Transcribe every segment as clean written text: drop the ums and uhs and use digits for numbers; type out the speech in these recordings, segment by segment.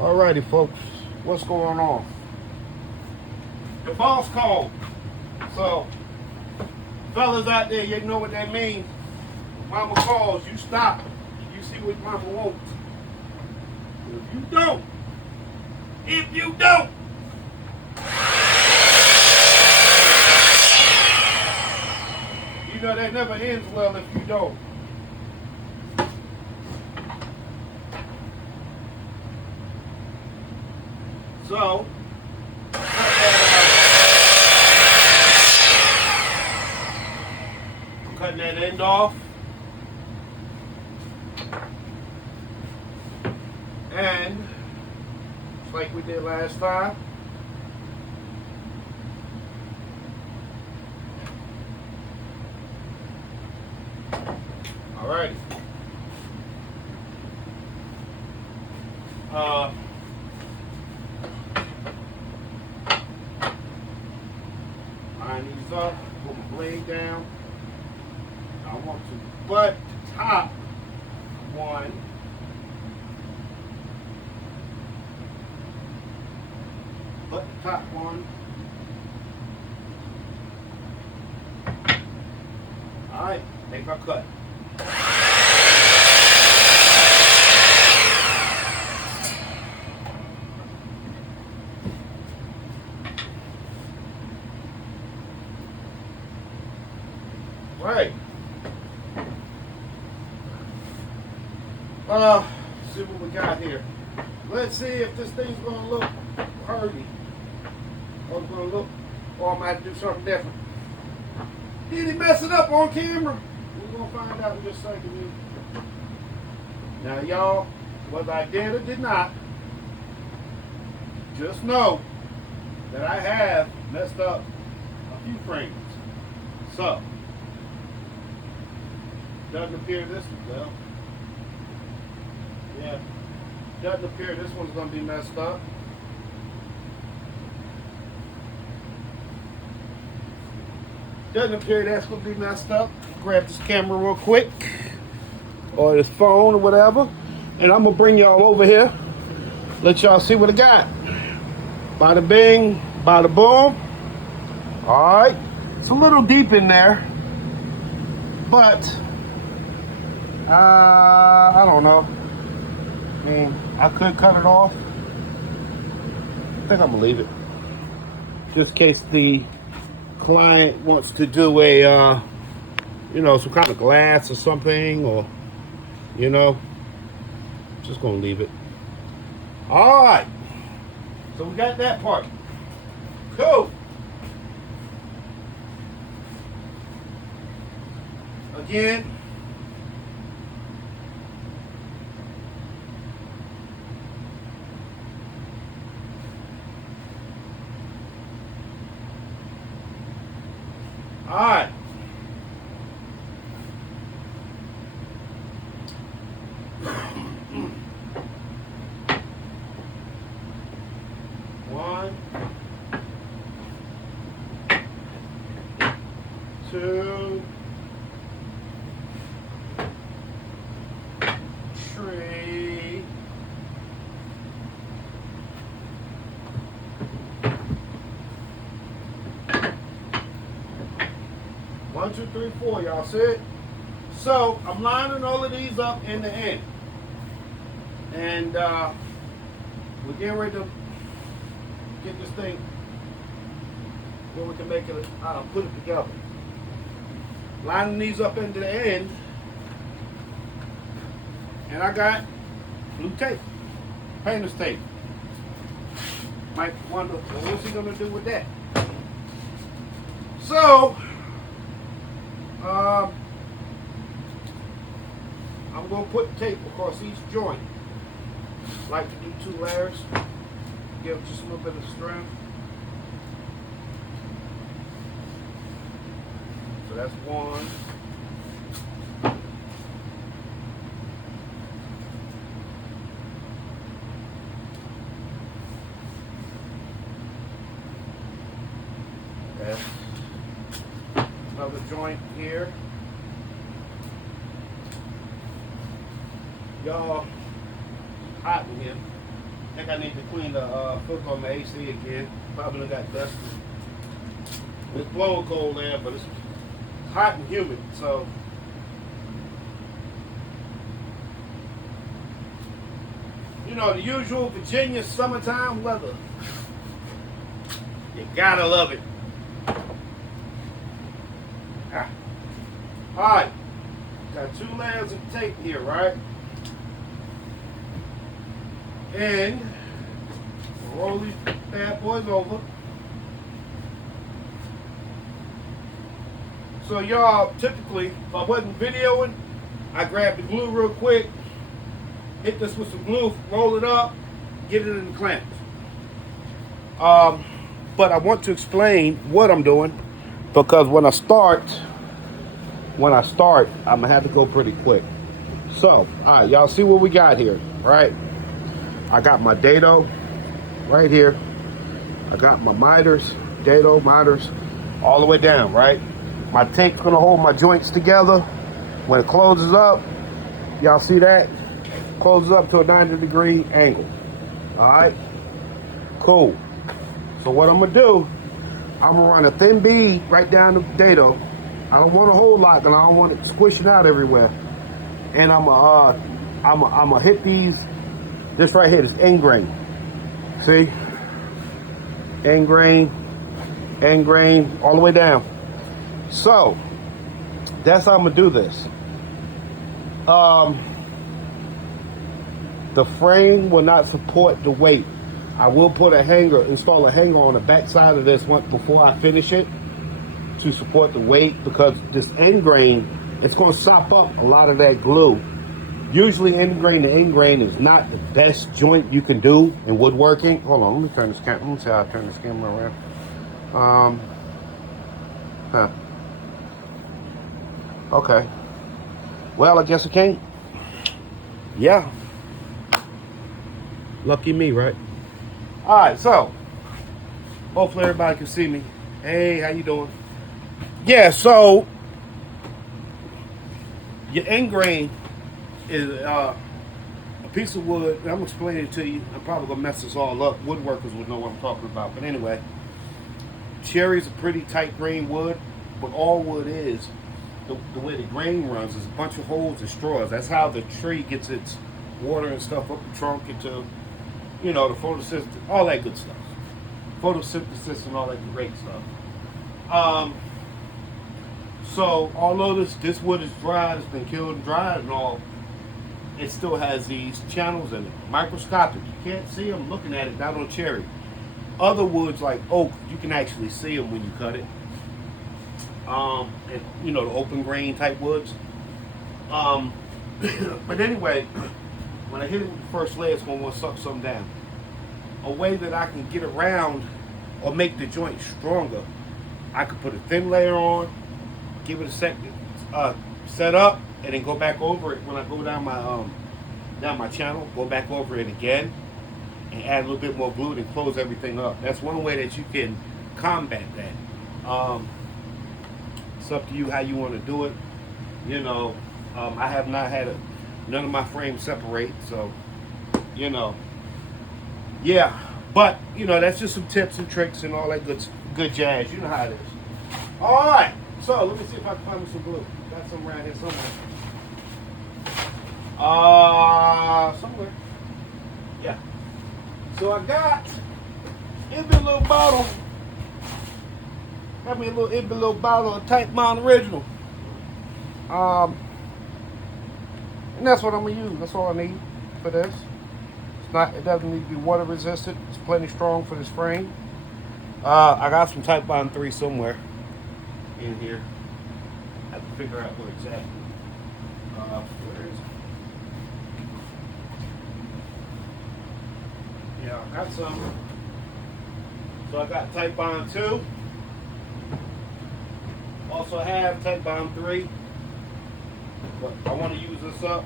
Alrighty, folks, what's going on? The boss called. So, fellas out there, you know what that means. Mama calls, you stop. You see what mama wants. If you don't, you know that never ends well if you don't. So, cutting that end off. And, just like we did last time, alrighty. Line these up, put my blade down. I want to butt the top one. Butt the top one. Alright, make our cut. Right. See what we got here. Let's see if this thing's gonna look hardy. Or it's gonna look, or I might do something different. Did he mess it up on camera? We're gonna find out in just a second. Now y'all, whether I did or did not, just know that I have messed up a few frames. So, doesn't appear this well. Yeah, doesn't appear this one's gonna be messed up. Doesn't appear that's gonna be messed up. Grab this camera real quick, or this phone or whatever, and I'm gonna bring y'all over here. Let y'all see what I got. Bada bing, bada boom. All right, it's a little deep in there, but I don't know. I mean, I could cut it off. I think I'm gonna leave it, just in case the client wants to do a, some kind of glass or something, or, just gonna leave it. All right. So we got that part. Cool. Again. All right. One, two, three, 1, 2, 3, 4, y'all see it? So I'm lining all of these up in the end. And we're getting ready to get this thing where we can make it, put it together. Lining these up into the end. And I got blue tape, painter's tape. Might wonder, well, what's he gonna do with that? So, I'm going to put tape across each joint. Like to do 2 layers. Give it just a little bit of strength. So that's 1. That's another joint here. Y'all, hot in here. I think I need to clean the filter on my AC again. Probably got dusty. It's blowing cold air, but it's hot and humid, so. You know, the usual Virginia summertime weather. You gotta love it. Ah. All right, got 2 layers of tape here, right? And roll these bad boys over. So y'all, typically, if I wasn't videoing, I grab the glue real quick, hit this with some glue, roll it up, get it in the clamps. But I want to explain what I'm doing, because when I start, I'm gonna have to go pretty quick. So, all right, y'all see what we got here, right? I got my dado right here. I got my miters, dado, miters, all the way down, right? My tape's gonna hold my joints together. When it closes up, y'all see that? Closes up to a 90-degree angle. All right, cool. So what I'm gonna do, I'm gonna run a thin bead right down the dado. I don't want a whole lot, and I don't want it squishing out everywhere. And I'm gonna hit these. This right here is end grain. See, end grain, all the way down. So that's how I'm gonna do this. The frame will not support the weight. I will put install a hanger on the back side of this one before I finish it to support the weight, because this end grain, it's gonna sop up a lot of that glue. Usually end grain to end grain is not the best joint you can do in woodworking. Hold on, let me turn this camera. Let me see how I turn this camera around. Okay. Well, I guess I can't. Yeah. Lucky me, right? All right, so hopefully everybody can see me. Hey, how you doing? Yeah, so your end grain is a piece of wood. I'm gonna explain it to you. I'm probably gonna mess this all up. Woodworkers would know what I'm talking about. But anyway, cherry is a pretty tight grain wood, but all wood is, the way the grain runs is a bunch of holes and straws. That's how the tree gets its water and stuff up the trunk into, you know, the photosynthesis, all that good stuff. Photosynthesis and all that great stuff. So although this wood is dried, it's been killed and dried and all, it still has these channels in it. Microscopic. You can't see them looking at it, not on cherry. Other woods like oak, you can actually see them when you cut it. And, you know, the open grain type woods. But anyway, when I hit it with the first layer, it's going to want to suck some down. A way that I can get around or make the joint stronger, I could put a thin layer on, give it a second, set up, and then go back over it when I go down my channel, go back over it again, and add a little bit more glue and close everything up. That's one way that you can combat that. It's up to you how you want to do it. You know, I have not had none of my frames separate, so, you know, yeah. But, you know, that's just some tips and tricks and all that good jazz. You know how it is. All right. So let me see if I can find me some glue. Got some around here somewhere. Somewhere. Yeah. So I got in me a little bottle. Got me a little bottle of Titebond Original. And that's what I'm gonna use. That's all I need for this. It doesn't need to be water resistant. It's plenty strong for this frame. I got some Titebond 3 somewhere in here. I have to figure out where exactly. Where is it? Yeah, I got some. So I got Titebond 2. Also have Titebond 3. But I want to use this up.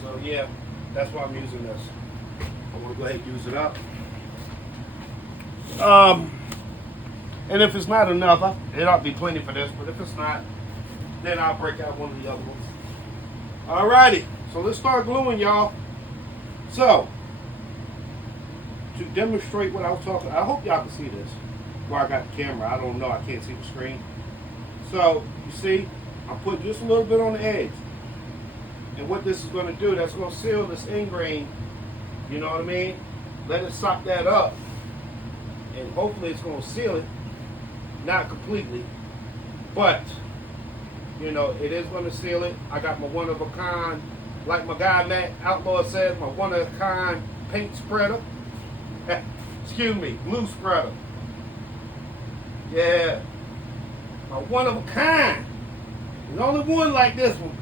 So yeah, that's why I'm using this. I want to go ahead and use it up. And if it's not enough, it ought to be plenty for this, but if it's not, then I'll break out one of the other ones. Alrighty, So let's start gluing, y'all. So, to demonstrate what I was talking, I hope y'all can see this. Where I got the camera, I don't know, I can't see the screen. So, you see, I'm putting just a little bit on the edge. And what this is going to do, that's going to seal this end grain, you know what I mean? Let it soak that up. And hopefully it's going to seal it. Not completely. But, you know, it is going to seal it. I got my one-of-a-kind, like my guy Matt Outlaw says, my one-of-a-kind paint spreader. Excuse me, glue spreader. Yeah. My one-of-a-kind. There's only one like this one.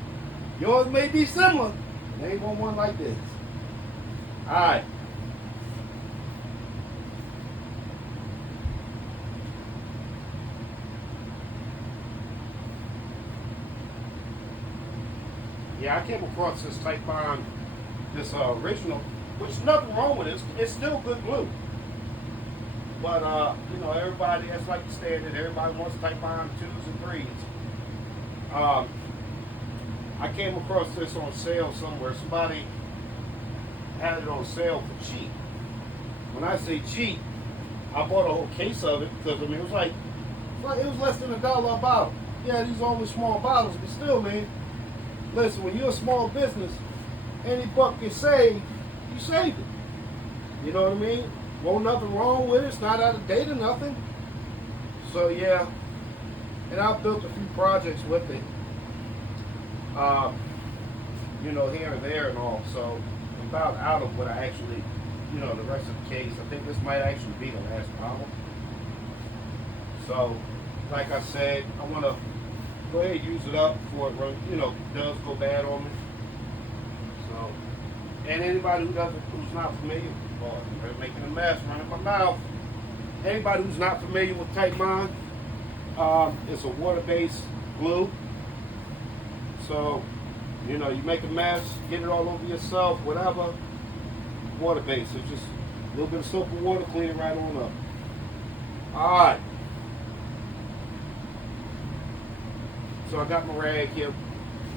Yours may be similar. There ain't one like this. Alright. Yeah, I came across this Titebond, this original, which nothing wrong with it. It's still good glue. But, you know, everybody, that's like the standard. Everybody wants Titebond 2s and 3s. I came across this on sale somewhere. Somebody had it on sale for cheap. When I say cheap, I bought a whole case of it because, I mean, it was less than $1 a bottle. Yeah, these are only small bottles, but still, man. Listen, when you're a small business, any buck you save, you save it. You know what I mean? Won't nothing wrong with it. It's not out of date or nothing. So, yeah. And I've built a few projects with it. You know, here and there and all. So, I'm about out of what I actually, you know, the rest of the case. I think this might actually be the last bottle. So, like I said, I want to go ahead and use it up before it runs, you know, does go bad on me. So, and anybody who's not familiar, I'm making a mess, running my mouth. Anybody who's not familiar with Titebond, it's a water-based glue. So, you know, you make a mess, get it all over yourself, whatever. Water-based, it's just a little bit of soap and water, clean it right on up. All right. So I got my rag here.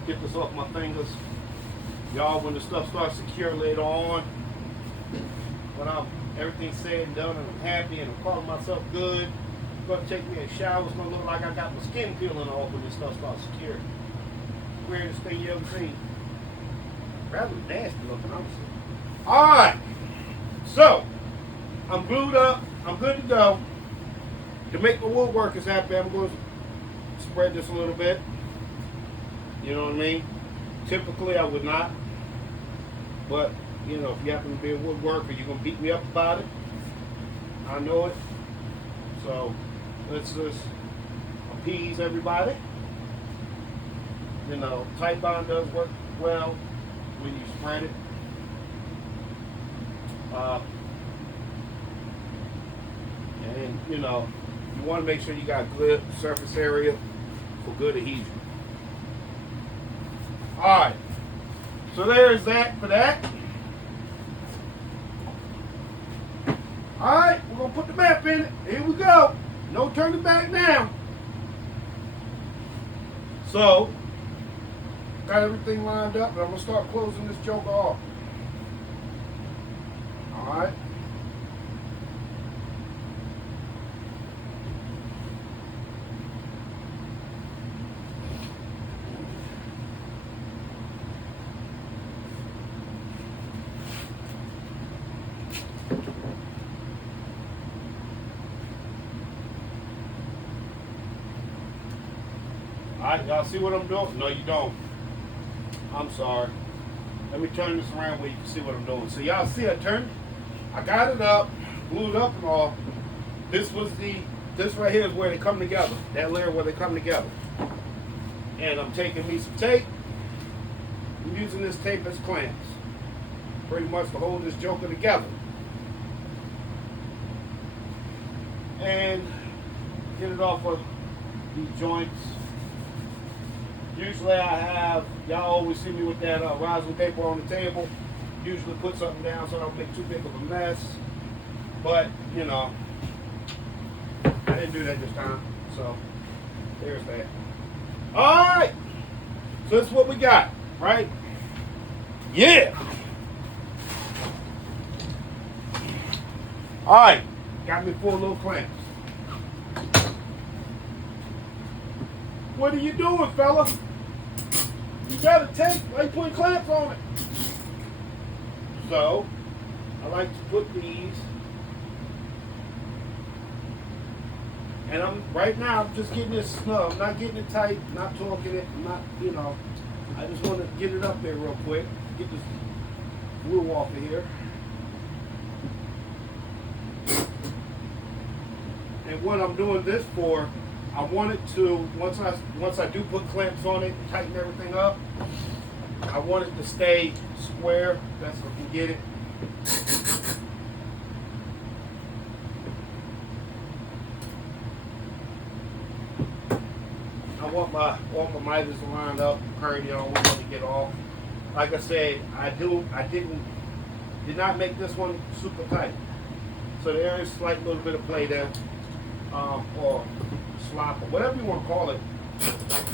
Get this off my fingers. Y'all, when the stuff starts to cure later on, when everything's said and done and I'm happy and I'm calling myself good, I'm going to take me a shower. It's going to look like I got my skin peeling off when this stuff starts to cure. Weirdest thing you ever seen. Rather nasty looking, honestly. Alright. So, I'm glued up. I'm good to go. To make my woodworkers happy, I'm going to spread this a little bit. You know what I mean? Typically I would not. But, you know, if you happen to be a woodworker, you're going to beat me up about it. I know it. So, let's just appease everybody. You know, Titebond does work well when you spread it. And, you know, you want to make sure you got good surface area for good adhesion. Alright, so there's that for that. Alright, we're going to put the map in it. Here we go. No turning back now. So, got everything lined up, and I'm going to start closing this joker off. Alright. Alright, y'all see what I'm doing? No, you don't. I'm sorry. Let me turn this around where you can see what I'm doing. So y'all see I turned, I got it up, glued up and all. This right here is where they come together. That layer where they come together. And I'm taking me some tape. I'm using this tape as clamps. Pretty much to hold this joker together. And get it off of these joints. Usually I have, y'all always see me with that rosin paper on the table. Usually put something down so I don't make too big of a mess. But, you know, I didn't do that this time. So, there's that. Alright! So that's what we got, right? Yeah. All right. Got me 4 little clamps. What are you doing, fella? You got a tape. Why you putting clamps on it? So, I like to put these. And right now, I'm just getting it snug. I'm not getting it tight, not torquing it, not, I just want to get it up there real quick. Get this glue off of here. And what I'm doing this for, I want it to, once I do put clamps on it and tighten everything up, I want it to stay square, best I can get it. I want all my miters lined up, curly, I don't want them to get off. Like I said, did not make this one super tight. So there is a slight little bit of play there, or slop, or whatever you want to call it,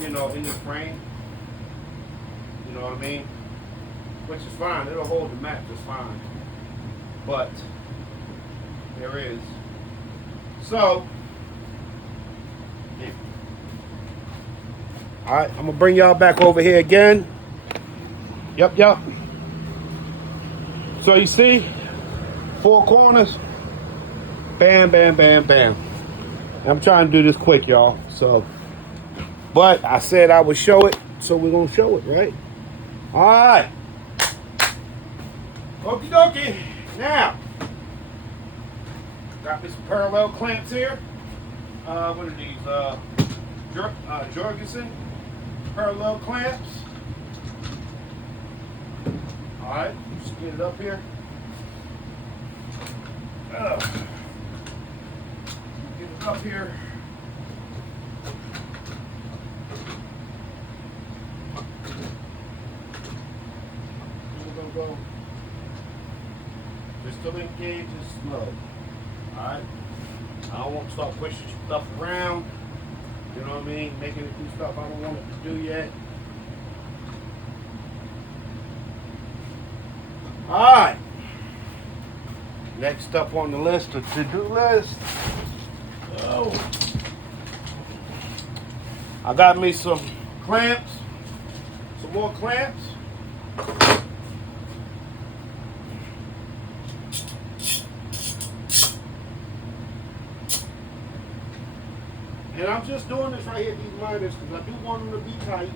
in this frame. You know what I mean? Which is fine, it'll hold the mat just fine. But, there is. So, yeah. Alright, I'm gonna bring y'all back over here again. Yep. So you see, 4 corners. Bam, bam, bam, bam. I'm trying to do this quick, y'all. So, but I said I would show it, so we're gonna show it, right? Alright. Okie dokie. Now, got me some parallel clamps here. What are these? Jorgensen parallel clamps. Alright, just get it up here. Get it up here. We're gonna go. Just to engage is slow. Alright? I don't want to start pushing stuff around. You know what I mean? Making it do stuff I don't want it to do yet. Alright. Next up on the list, the to-do list. Oh. I got me some clamps. Some more clamps. And I'm just doing this right here, these miters, because I do want them to be tight.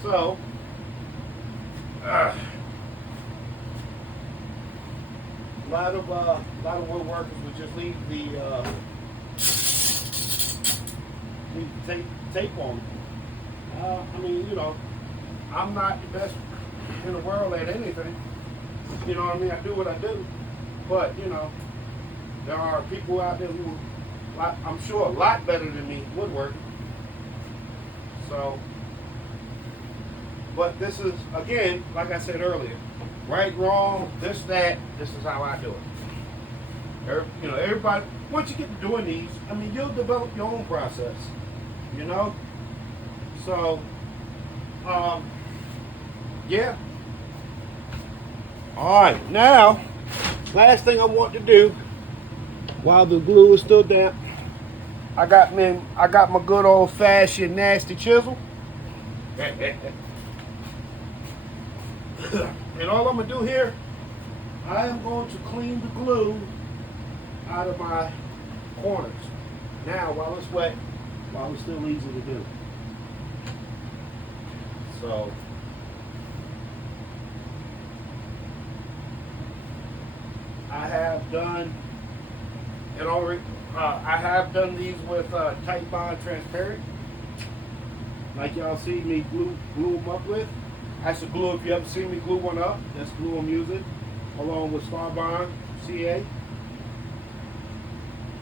So, a lot of woodworkers would just leave the tape on. I mean, I'm not the best in the world at anything. You know what I mean? I do what I do. But, there are people out there who, I'm sure, a lot better than me woodworking. So, but this is, again, like I said earlier, right, wrong, this, that, this is how I do it. Everybody, once you get to doing these, you'll develop your own process, So, yeah. All right, now, last thing I want to do, while the glue is still damp, I got my good old fashioned nasty chisel. And all I'm gonna do here, I am going to clean the glue out of my corners. Now, while it's wet, while it's still easy to do. So, I have done it already. I have done these with Titebond transparent, like y'all see me glue them up with. That's the glue. If you ever seen me glue one up, that's the glue I'm using, along with Starbond CA.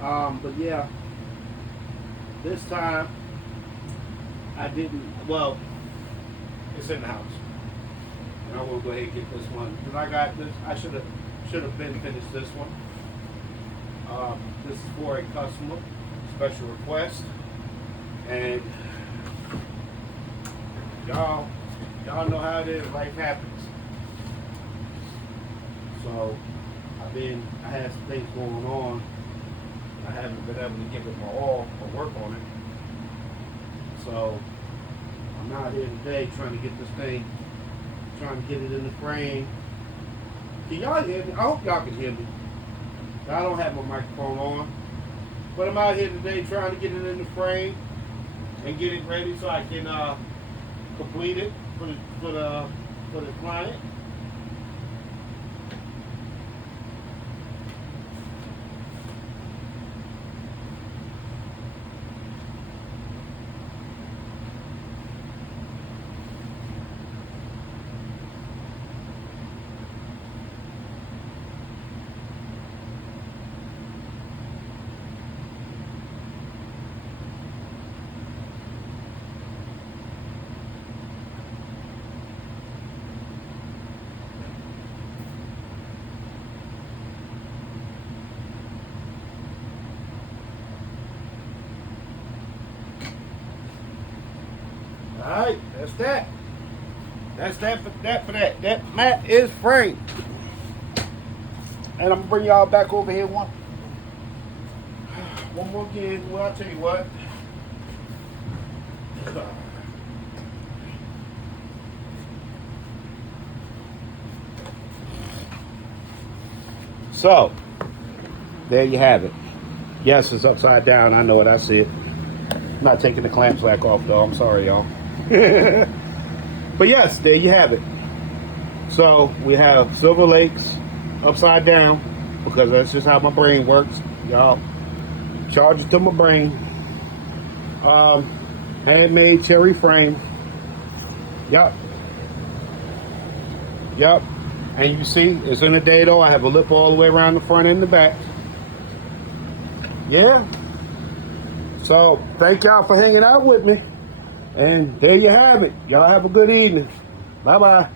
But yeah, this time I didn't. Well, it's in the house, and I will go ahead and get this one because I got this. I should have been finished this one. This is for a customer special request, and y'all know how it is. Life happens. So I had some things going on. I haven't been able to give it my all or work on it. So I'm out here today trying to get this thing, trying to get it in the frame. Can y'all hear me? I hope y'all can hear me. I don't have my microphone on. But I'm out here today trying to get it in the frame and get it ready so I can complete it for the client. Alright, that's that. That's that for that. That mat is framed. And I'm gonna bring y'all back over here one more again. Well, I'll tell you what. So, there you have it. Yes, it's upside down. I know it. I see it. I'm not taking the clamps back off, though. I'm sorry, y'all. But yes, there you have it. So we have Silver Lakes upside down because that's just how my brain works, y'all. Charge it to my brain. Handmade cherry frame. Yup. And you see, it's in a dado. I have a lip all the way around the front and the back. Yeah. So, thank y'all for hanging out with me. And there you have it. Y'all have a good evening. Bye-bye.